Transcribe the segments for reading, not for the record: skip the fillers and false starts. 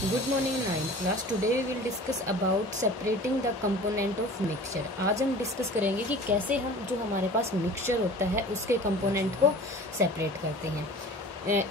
Good morning ninth class. Today we will discuss about separating the component of mixture. आज हम discuss करेंगे कि कैसे हम जो हमारे पास मिक्सचर होता है उसके कंपोनेंट को सेपरेट करते हैं।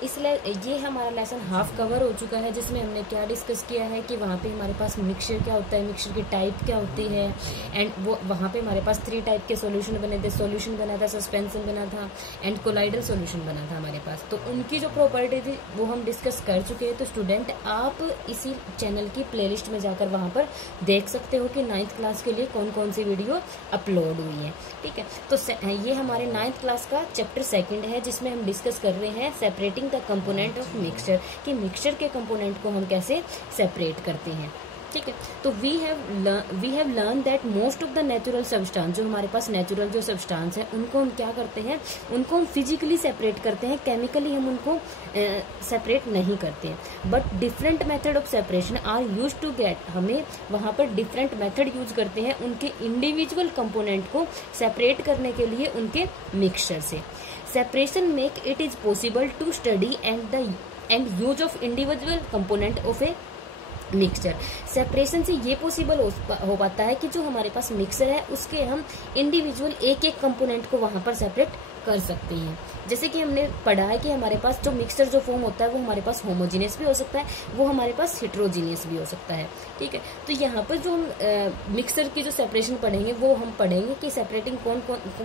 इसलिए ये हमारा लेसन हाफ कवर हो चुका है, जिसमें हमने क्या डिस्कस किया है कि वहाँ पे हमारे पास मिक्सचर क्या होता है, मिक्सचर की टाइप क्या होती है, एंड वो वहाँ पे हमारे पास 3 टाइप के सॉल्यूशन बने थे। सॉल्यूशन बना था, सस्पेंशन बना था एंड कोलाइडल सॉल्यूशन बना था हमारे पास। तो उनकी जो प्रॉपर्टी थी वो हम डिस्कस कर चुके हैं। तो स्टूडेंट आप इसी चैनल की प्लेलिस्ट में जाकर वहाँ पर देख सकते हो कि 9th क्लास के लिए कौन कौन सी वीडियो अपलोड हुई है। ठीक है, तो ये हमारे 9th क्लास का चैप्टर 2 है, जिसमें हम डिस्कस कर रहे हैं separating the component of mixture, कि मिक्सचर के कंपोनेंट को हम कैसे सेपरेट करते हैं। ठीक है, तो we have learn that most of the natural substance, जो हमारे पास नेचुरल जो सब्सटेंस है उनको हम क्या करते हैं, उनको हम फिजिकली सेपरेट करते हैं, केमिकली हम उनको सेपरेट नहीं करते हैं। But different method of separation are use to get, हमें वहाँ पर डिफरेंट मेथड यूज करते हैं उनके इंडिविजुअल कंपोनेंट को सेपरेट करने के लिए उनके मिक्सचर से। Separation make it is possible to study and use of individual component of a mixture. Separation से ये पॉसिबल हो पाता है कि जो हमारे पास मिक्सर है उसके हम इंडिविजुअल एक एक कंपोनेंट को वहां पर सेपरेट कर सकते हैं। जैसे कि हमने पढ़ा है कि हमारे पास जो मिक्सचर जो फॉर्म होता है वो हमारे पास होमोजीनियस भी हो सकता है, वो हमारे पास हेट्रोजीनियस भी हो सकता है। ठीक है, तो यहाँ पर जो हम मिक्सचर की जो सेपरेशन पढ़ेंगे वो हम पढ़ेंगे कि सेपरेटिंग कौन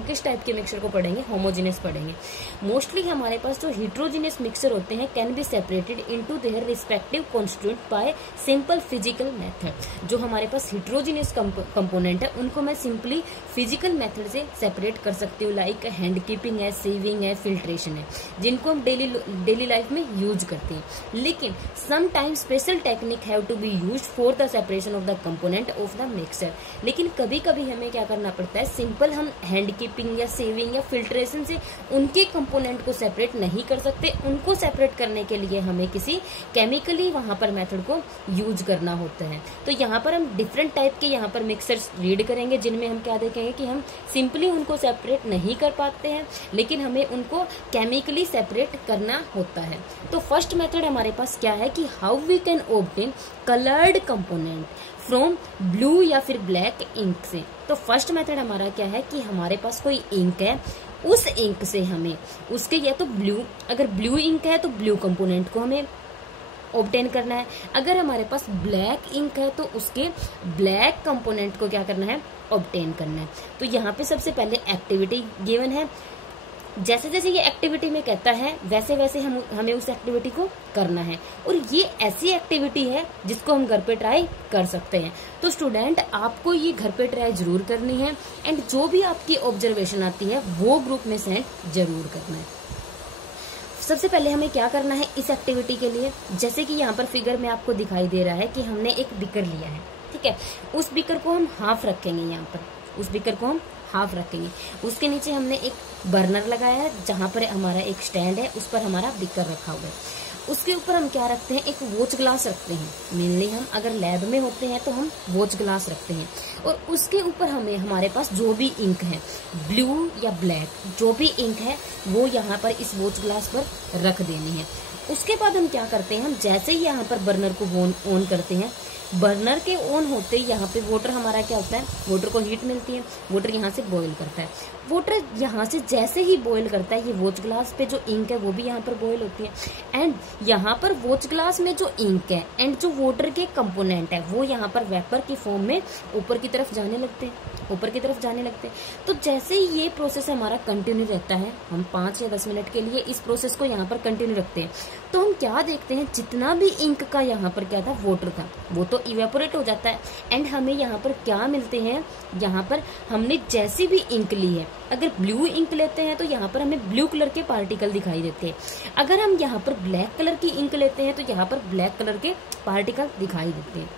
किस टाइप के मिक्सचर को पढ़ेंगे, होमोजीनियस पढ़ेंगे। मोस्टली हमारे पास जो हेट्रोजीनियस मिक्सचर होते हैं can be separated into their respective constituent bye simple physical method. जो हमारे पास हेट्रोजीनियस कंपोनेंट है उनको मैं सिंपली फिजिकल मेथड से सेपरेट कर सकती हूँ, लाइक हैंड कीपिंग है, सेविंग है, फिल्ट्रेशन है, जिनको हम डेली लाइफ में यूज करते हैं। लेकिन some time special technique have to be used for the separation of the component of the mixture. लेकिन कभी कभी हमें क्या करना पड़ता है, सिंपल हम हैंड कीपिंग या सेविंग या फिल्ट्रेशन से उनके कंपोनेंट को सेपरेट नहीं कर सकते। उनको सेपरेट करने के लिए हमें किसी केमिकली वहां पर मेथड को यूज करना होता है। तो यहाँ पर हम डिफरेंट टाइप के यहाँ पर मिक्सचर्स रीड करेंगे, जिनमें हम क्या देखेंगे कि हम सिंपली उनको सेपरेट नहीं कर पाते हैं, लेकिन हमें उनको केमिकली सेपरेट करना होता है। तो फर्स्ट मेथड हमारे पास क्या है कि how we can obtain coloured component from blue या फिर ब्लैक इंक से। तो फर्स्ट मेथड हमारा क्या है कि हमारे पास कोई इंक है, उस इंक से हमें उसके या तो अगर ब्लू इंक है तो ब्लू कंपोनेंट को हमें ऑब्टेन करना है। अगर हमारे पास ब्लैक इंक है तो उसके ब्लैक कंपोनेंट को क्या करना है, ऑब्टेन करना है। तो यहाँ पे सबसे पहले एक्टिविटी गिवन है, जैसे जैसे ये एक्टिविटी में कहता है वैसे वैसे हमें उस एक्टिविटी को करना है। और ये ऐसी एक्टिविटी है जिसको हम घर पे ट्राई कर सकते हैं। तो स्टूडेंट आपको ये घर पे ट्राई जरूर करनी है, एंड जो भी आपकी ऑब्जर्वेशन आती है वो ग्रुप में सेंड जरूर करना है। सबसे पहले हमें क्या करना है इस एक्टिविटी के लिए, जैसे कि यहाँ पर फिगर में आपको दिखाई दे रहा है कि हमने एक बीकर लिया है। ठीक है, उस बीकर को हम हाफ रखेंगे, यहाँ पर उस बीकर को हम हाफ रखेंगे। उसके नीचे हमने एक बर्नर लगाया है, जहां पर हमारा एक स्टैंड है, उस पर हमारा बीकर रखा हुआ है। उसके ऊपर हम क्या रखते हैं, एक वॉच ग्लास रखते हैं। मेनली हम अगर लैब में होते हैं तो हम वॉच ग्लास रखते हैं, और उसके ऊपर हमें हमारे पास जो भी इंक है, ब्लू या ब्लैक जो भी इंक है वो यहाँ पर इस वॉच ग्लास पर रख देनी है। उसके बाद हम क्या करते हैं, हम जैसे ही यहाँ पर बर्नर को ऑन करते हैं, बर्नर के ऑन होते ही यहाँ पे वाटर हमारा क्या होता है, वाटर को हीट मिलती है, वाटर यहाँ से बॉईल करता है। वाटर यहाँ से जैसे ही बॉईल करता है, ये वॉच ग्लास पे जो इंक है वो भी यहाँ पर बॉईल होती है, एंड यहाँ पर वॉच ग्लास में जो इंक है एंड जो वाटर के कंपोनेंट है वो यहाँ पर वेपर की फॉर्म में ऊपर की तरफ जाने लगते हैं। तो जैसे ही ये प्रोसेस हमारा कंटिन्यू रहता है, हम 5 या 10 मिनट के लिए इस प्रोसेस को यहाँ पर कंटिन्यू रखते हैं, तो हम क्या देखते हैं, जितना भी इंक का यहाँ पर क्या था, वाटर था, वो तो इवेपोरेट हो जाता है। एंड हमें यहाँ पर क्या मिलते हैं, यहाँ पर हमने जैसी भी इंक ली है, अगर ब्लू इंक लेते हैं तो यहाँ पर हमें ब्लू कलर के पार्टिकल दिखाई देते हैं। अगर हम यहाँ पर ब्लैक कलर की इंक लेते हैं तो यहाँ पर ब्लैक कलर के पार्टिकल दिखाई देते हैं।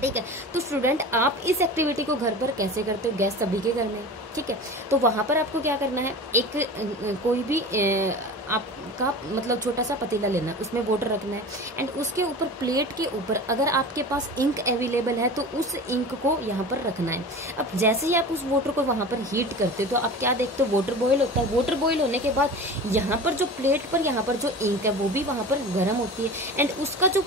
ठीक है, तो स्टूडेंट आप इस एक्टिविटी को घर पर कैसे करते हो, गैस सभी के घर में। ठीक है, तो वहां पर आपको क्या करना है, एक कोई भी आपका मतलब छोटा सा पतीला लेना, उसमें वाटर रखना है एंड उसके ऊपर प्लेट के ऊपर अगर आपके पास इंक अवेलेबल है तो उस इंक को यहाँ पर रखना है। अब जैसे ही आप उस वाटर को वहां पर हीट करते हो तो आप क्या देखते हो, वाटर बॉईल होता है। वाटर बॉईल होने के बाद यहाँ पर जो प्लेट पर यहाँ पर जो इंक है वो भी वहां पर गर्म होती है एंड उसका जो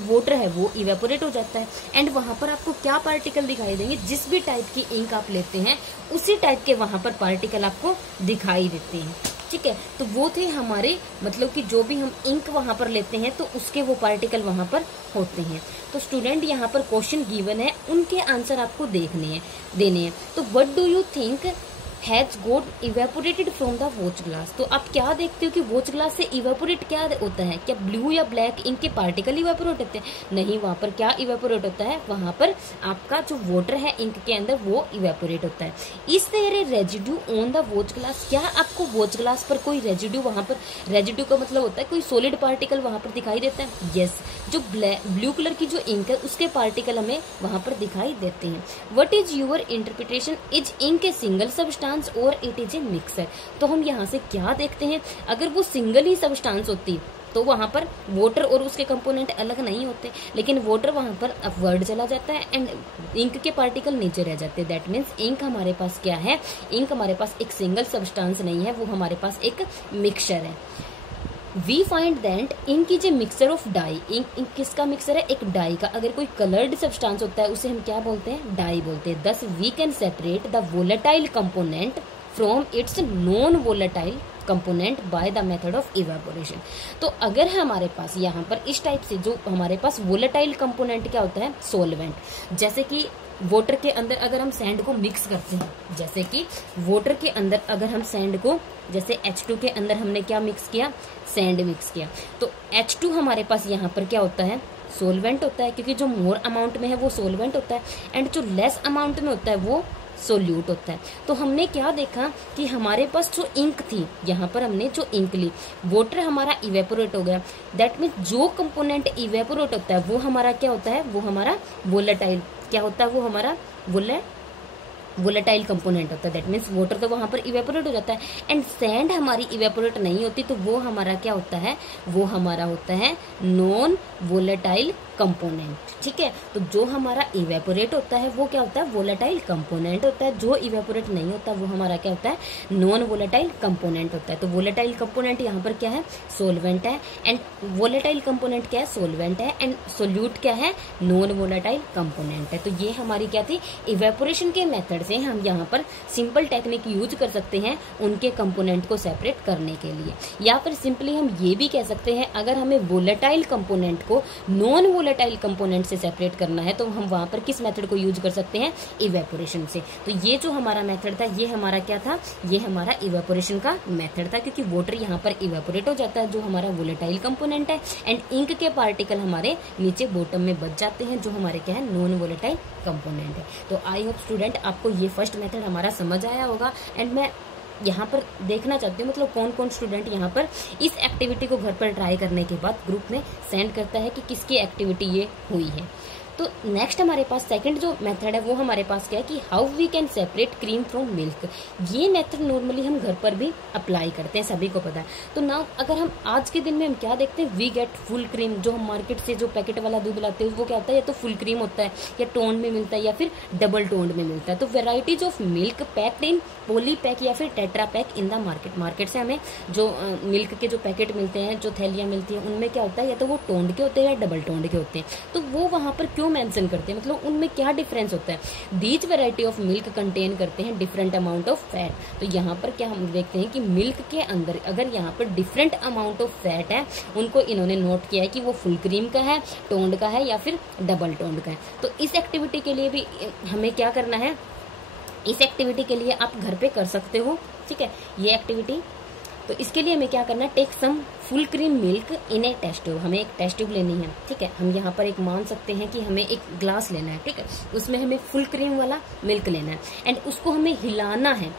वाटर है वो इवेपोरेट हो जाता है एंड वहां पर आपको क्या पार्टिकल दिखाई देंगे, जिस भी टाइप की इंक आप लेते हैं उसी टाइप के वहां पर पार्टिकल आपको दिखाई देते हैं। ठीक है, तो वो थे हमारे मतलब कि जो भी हम इंक वहां पर लेते हैं तो उसके वो पार्टिकल वहां पर होते हैं। तो स्टूडेंट यहाँ पर क्वेश्चन गिवन है, उनके आंसर आपको देने हैं। तो what do you think has got evaporated from the watch glass. तो आप क्या देखते हो कि वॉच ग्लास से इवेपोरेट क्या होता है, क्या ब्लू या ब्लैक इंक के पार्टिकल इवेपोरेट होते हैं? नहीं, वहां पर क्या इवेपोरेट होता है, वहां पर आपका जो वाटर है इंक के अंदर वो इवेपोरेट होता है। Is there a residue on the watch glass. क्या आपको वॉच ग्लास पर कोई रेजिड्यू, वहां पर रेजिड्यू का मतलब होता है कोई सॉलिड पार्टिकल वहां पर दिखाई देता है? यस, जो ब्लू कलर की जो इंक है उसके पार्टिकल हमें वहां पर दिखाई देते हैं। What is your interpretation, is ink a single substance और इट इज ए मिक्सर। तो हम यहाँ से क्या देखते हैं, अगर वो सिंगल ही सब्सटेंस होती तो वहां पर वाटर और उसके कंपोनेंट अलग नहीं होते, लेकिन वाटर वहां पर अपवर्ड चला जाता है एंड इंक के पार्टिकल नीचे रह जाते हैं। दैट मीन्स इंक हमारे पास क्या है, इंक हमारे पास एक सिंगल सब्सटेंस नहीं है, वो हमारे पास एक मिक्सचर है। We find that ink is a mixture of dye. Ink किसका मिक्सचर है, एक डाई का। अगर कोई कलर्ड सब्सटेंस होता है उसे हम क्या बोलते हैं, डाई बोलते हैं। Thus we can separate the volatile component from its non volatile component by the method of evaporation. तो अगर हमारे पास यहाँ पर इस टाइप से जो हमारे पास वोलेटाइल कंपोनेंट क्या होता है, सोलवेंट, जैसे कि वाटर के अंदर अगर हम सैंड को मिक्स करते हैं, जैसे कि वाटर के अंदर अगर हम सैंड को, जैसे H2 के अंदर हमने क्या मिक्स किया, सैंड मिक्स किया, तो H2 हमारे पास यहाँ पर क्या होता है, सोलवेंट होता है, क्योंकि जो मोर अमाउंट में है वो सोलवेंट होता है एंड जो लेस अमाउंट में होता है वो सोल्यूट होता है। तो हमने क्या देखा कि हमारे पास जो इंक थी, यहाँ पर हमने जो इंक ली, वाटर हमारा इवेपोरेट हो गया। दैट मीन जो कंपोनेंट इवेपोरेट होता है वो हमारा क्या होता है, वो हमारा वोलेटाइल क्या होता है, वो हमारा वोलेटाइल कंपोनेंट होता है। दैट मीन्स वाटर तो वहां पर इवेपोरेट हो जाता है एंड सैंड हमारी इवेपोरेट नहीं होती, तो वो हमारा क्या होता है, वो हमारा होता है नॉन वोलेटाइल कंपोनेंट। ठीक है, तो जो हमारा इवेपोरेट होता है वो क्या होता है, वोलेटाइल कंपोनेंट होता है। जो इवेपोरेट नहीं होता वो हमारा क्या होता है, नॉन वोलेटाइल कंपोनेंट होता है। तो वोलेटाइल कंपोनेंट यहाँ पर क्या है, सोलवेंट है एंड वोलेटाइल कंपोनेंट क्या है, सोलवेंट है एंड सोल्यूट क्या है, नॉन वोलेटाइल कंपोनेंट है। तो ये हमारी क्या थी, इवेपोरेशन के मेथड से हम यहाँ पर सिंपल टेक्निक यूज कर सकते हैं उनके कंपोनेंट को सेपरेट करने के लिए। या फिर सिंपली हम ये भी कह सकते हैं, अगर हमें वोलेटाइल कंपोनेंट को नॉन वोलेटाइल कंपोनेंट से सेपरेट करना है तो हम वहां पर किस मेथड को यूज कर सकते हैं, इवेपोरेशन से। तो ये जो हमारा मेथड था ये हमारा क्या था, ये हमारा इवेपोरेशन का मेथड था, क्योंकि वाटर यहाँ पर इवेपोरेट हो जाता है जो हमारा वोलेटाइल कंपोनेंट है एंड इंक के पार्टिकल हमारे नीचे बॉटम में बच जाते हैं जो हमारे क्या है, नॉन वोलेटाइल कंपोनेंट है। तो आई होप स्टूडेंट आपको ये फर्स्ट मेथड हमारा समझ आया होगा एंड मैं यहाँ पर देखना चाहती हूँ मतलब कौन कौन स्टूडेंट यहाँ पर इस एक्टिविटी को घर पर ट्राई करने के बाद ग्रुप में सेंड करता है कि किसकी एक्टिविटी ये हुई है। तो नेक्स्ट हमारे पास सेकंड जो मेथड है वो हमारे पास क्या है कि how we can separate cream from milk. ये मेथड नॉर्मली हम घर पर भी अप्लाई करते हैं, सभी को पता है। तो नाउ अगर हम आज के दिन में हम क्या देखते हैं, वी गेट फुल क्रीम। जो हम मार्केट से जो पैकेट वाला दूध लाते हैं वो क्या होता है, या तो फुल क्रीम होता है या टोन में मिलता है या फिर डबल टोन्ड में मिलता है। तो varieties of milk packed in poly pack या फिर tetra pack in the market से हमें जो मिल्क के जो पैकेट मिलते हैं, जो थैलियां मिलती हैं, उनमें क्या होता है, या तो वो टोन्ड के होते हैं या डबल टोन्ड के होते हैं। तो वो वहां पर क्यों मेंशन करते हैं, मतलब उनमें क्या डिफरेंस होता है। These variety of milk contain करते हैं डिफरेंट अमाउंट ऑफ फैट। तो यहाँ पर क्या हम देखते हैं कि मिल्क के अंदर अगर यहाँ पर डिफरेंट अमाउंट ऑफ फैट है, उनको इन्होंने नोट किया है कि वो फुल क्रीम का है, टोन्ड का है या फिर डबल टोन्ड का है। तो इस एक्टिविटी के लिए भी हमें क्या करना है, इस एक्टिविटी के लिए आप घर पे कर सकते हो। ठीक है, ये एक्टिविटी। तो इसके लिए हमें क्या करना है, take some full cream milk in a test tube. हमें एक टेस्ट ट्यूब लेनी है। ठीक है, हम यहाँ पर एक मान सकते हैं कि हमें एक ग्लास लेना है। ठीक है, उसमें हमें फुल क्रीम वाला मिल्क लेना है एंड उसको हमें हिलाना है।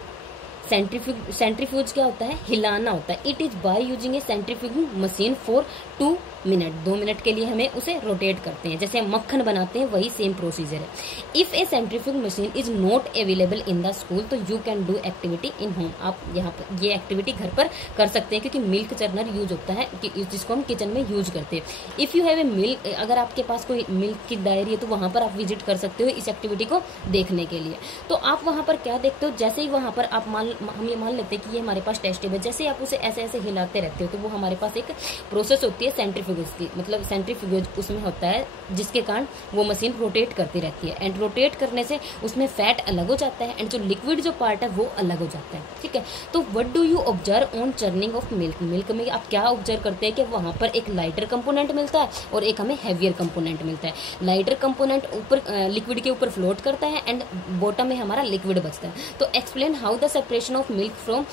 सेंट्रीफ्यूज क्या होता है, हिलाना होता है। It is by using A centrifuging machine for 2 minute, 2 minute के लिए हमें उसे रोटेट करते हैं। जैसे हम मक्खन बनाते हैं वही सेम प्रोसीजर है। If a centrifuge machine is not available in the school तो you can do activity in home. आप यहाँ पर ये एक्टिविटी घर पर कर सकते हैं क्योंकि मिल्क चर्नर यूज होता है जिसको हम किचन में यूज करते हैं। If you have a milk, अगर आपके पास कोई मिल्क की डायरी है तो वहां पर आप विजिट कर सकते हो इस एक्टिविटी को देखने के लिए। तो आप वहां पर क्या देखते हो, जैसे ही वहां पर आप हम ये मान लेते हैं कि ये हमारे पास टेस्ट ट्यूब है, जैसे आप उसे ऐसे ऐसे हिलाते रहते हो तो वो हमारे पास एक प्रोसेस होती है सेंट्रीफ्यूगेज की, मतलब सेंट्रीफ्यूगेज उसमें होता है जिसके कारण वो मशीन रोटेट करती रहती है। एंड रोटेट करने से उसमें फैट अलग हो जाता है एंड जो लिक्विड जो पार्ट है वो अलग हो जाता है। ठीक है, तो what do you observe on churning of milk. Milk में आप क्या ऑब्जर्व करते हैं कि वहां पर एक लाइटर कंपोनेंट मिलता है और एक हमें हैवियर कंपोनेंट मिलता है। लाइटर कंपोनेंट ऊपर लिक्विड के ऊपर फ्लोट करता है एंड बॉटम में हमारा लिक्विड बचता है। तो explain how the separation of milk from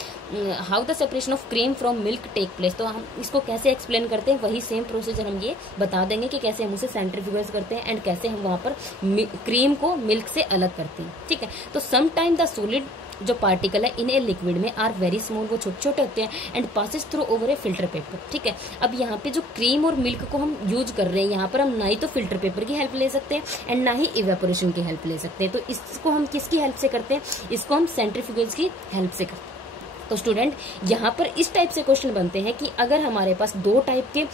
how the separation of cream from milk take place. तो हम इसको कैसे एक्सप्लेन करते हैं, वही सेम प्रोसीजर हम ये बता देंगे कि कैसे हम उसे सेंट्रीफ्यूगेज करते हैं एंड कैसे हम वहां पर क्रीम को मिल्क से अलग करते हैं। ठीक है, तो सम टाइम द सॉलिड जो पार्टिकल है इन ए लिक्विड में आर वेरी स्मॉल, वो छोटे छोटे होते हैं and passes through over A filter paper. ठीक है, अब यहाँ पे जो क्रीम और मिल्क को हम यूज कर रहे हैं, यहाँ पर हम ना ही तो फिल्टर पेपर की हेल्प ले सकते हैं एंड ना ही इवेपोरेशन की हेल्प ले सकते हैं। तो इसको हम किसकी हेल्प से करते हैं, इसको हम सेंट्रीफ्यूगेज की हेल्प से करते हैं। तो स्टूडेंट यहाँ पर इस टाइप से क्वेश्चन बनते हैं कि अगर हमारे पास दो टाइप के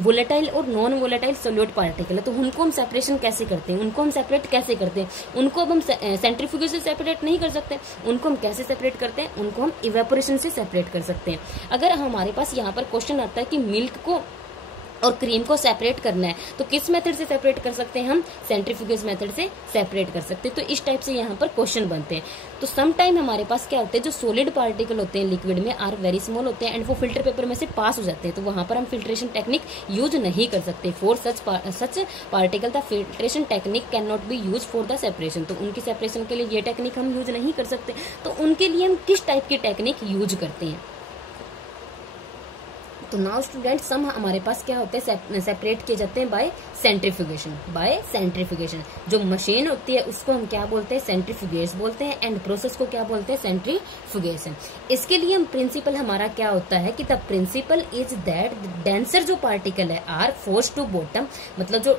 वोलेटाइल और नॉन वोलेटाइल सॉल्यूट पार्टिकल है तो उनको हम सेपरेशन कैसे करते हैं, उनको हम सेपरेट कैसे करते हैं। उनको अब हम सेंट्रीफ्यूगेज से सेपरेट नहीं कर सकते, उनको हम कैसे सेपरेट करते हैं, उनको हम इवेपोरेशन से सेपरेट कर सकते हैं। अगर हमारे पास यहाँ पर क्वेश्चन आता है कि मिल्क को और क्रीम को सेपरेट करना है तो किस मेथड से सेपरेट कर सकते हैं, हम सेंट्रीफ्यूगेज मेथड से सेपरेट कर सकते हैं। तो इस टाइप से यहाँ पर क्वेश्चन बनते हैं। तो सम टाइम हमारे पास क्या होते हैं, जो सॉलिड पार्टिकल होते हैं लिक्विड में आर वेरी स्मॉल होते हैं एंड वो फिल्टर पेपर में से पास हो जाते हैं, तो वहां पर हम फिल्ट्रेशन टेक्निक यूज नहीं कर सकते। For such particle the filtration technique can not be use for the separation. तो उनकी सेपरेशन के लिए ये टेक्निक हम यूज नहीं कर सकते। तो उनके लिए हम किस टाइप की टेक्निक यूज करते हैं। तो नाउ स्टूडेंट सम हमारे पास क्या होते हैं, सेपरेट किए जाते हैं बाय सेंट्रीफ्यूगेशन। बाय सेंट्रीफ्यूगेशन जो मशीन होती है उसको हम क्या बोलते हैं, सेंट्रीफ्यूगेज बोलते हैं एंड प्रोसेस को क्या बोलते हैं, सेंट्रीफ्यूगेशन। इसके लिए हम प्रिंसिपल हमारा क्या होता है कि the principle is that denser जो पार्टिकल है आर फोर्स टू बॉटम, मतलब जो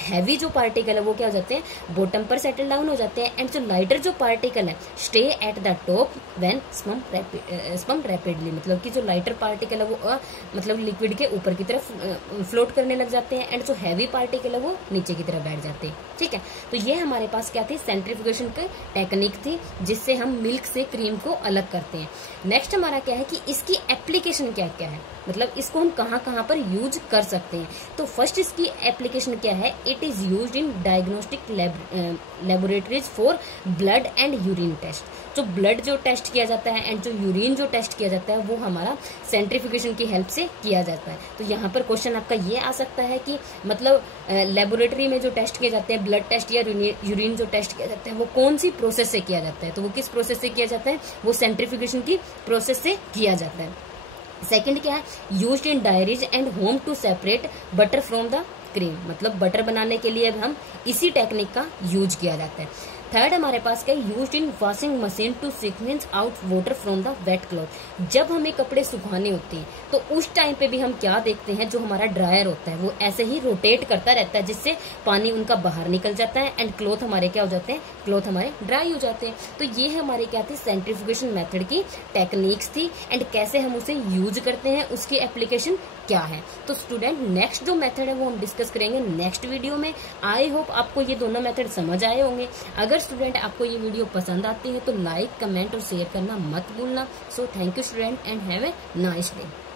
हैवी जो पार्टिकल है वो क्या हो जाते हैं, बॉटम पर सेटल डाउन हो जाते हैं एंड जो लाइटर जो पार्टिकल है stay at the top when sperm rapidly, मतलब कि जो लाइटर पार्टिकल है वो मतलब लिक्विड के ऊपर की तरफ फ्लोट करने लग जाते हैं एंड जो हैवी पार्टिकल है वो नीचे की तरफ बैठ जाते हैं। ठीक है, तो ये हमारे पास क्या थी, सेंट्रीफ्यूगेशन की टेक्निक थी जिससे हम मिल्क से क्रीम को अलग करते हैं। नेक्स्ट हमारा क्या है कि इसकी एप्लीकेशन क्या क्या है, मतलब इसको हम कहाँ कहाँ पर यूज कर सकते हैं। तो फर्स्ट इसकी एप्लीकेशन क्या है, it is used in diagnostic laboratories for blood and urine test. जो ब्लड जो टेस्ट किया जाता है एंड जो यूरिन जो टेस्ट किया जाता है वो हमारा सेंट्रीफ्यूगेशन की हेल्प से किया जाता है। तो यहाँ पर क्वेश्चन आपका ये आ सकता है कि मतलब लेबोरेटरी में जो टेस्ट किए जाते हैं, ब्लड टेस्ट या यूरिन जो टेस्ट किया जाता है वो कौन सी प्रोसेस से किया जाता है, तो वो किस प्रोसेस से किया जाता है, वो सेंट्रीफ्यूगेशन की प्रोसेस से किया जाता है। सेकंड क्या है, used in dairies and home to separate butter from the cream, मतलब बटर बनाने के लिए अब हम इसी टेक्निक का यूज किया जाता है। थर्ड हमारे पास क्या, used in washing machine to squeeze out water from the wet cloth. जब हमें कपड़े सुखाने होते हैं तो उस टाइम पे भी हम क्या देखते हैं, जो हमारा ड्रायर होता है वो ऐसे ही रोटेट करता रहता है जिससे पानी उनका बाहर निकल जाता है एंड क्लॉथ हमारे क्या हो जाते हैं, क्लॉथ हमारे ड्राई हो जाते हैं। तो ये हमारे क्या थी, सेंट्रीफ्यूगेशन मेथड की टेक्निक्स थी एंड कैसे हम उसे यूज करते हैं, उसकी एप्लीकेशन क्या है। तो स्टूडेंट नेक्स्ट जो मेथड है वो हम डिस्कस करेंगे नेक्स्ट वीडियो में। आई होप आपको ये दोनों मेथड समझ आए होंगे। अगर स्टूडेंट आपको ये वीडियो पसंद आती है तो लाइक, कमेंट और शेयर करना मत भूलना। So thank you student and have a nice day.